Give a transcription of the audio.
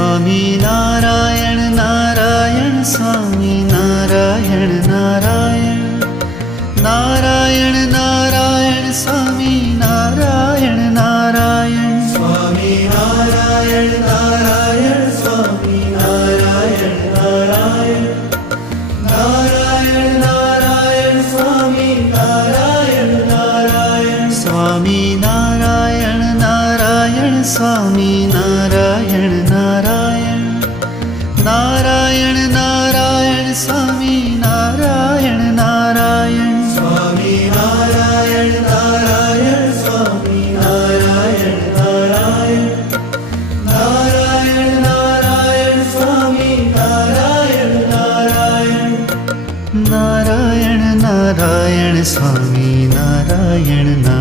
Swami Narayan Narayan Swami Narayan Narayan Narayan Narayan Swami Narayan Narayan Swami Narayan Narayan Swami Narayan Narayan Narayan Narayan Swami Narayan Narayan Swami Narayan Narayan Swami Narayan Narayan Narayan Narayan Swami Narayan Narayan Swami Narayan Narayan Swami Narayan Narayan Narayan Narayan Swami Narayan Narayan Narayan Narayan Swami Narayan Narayan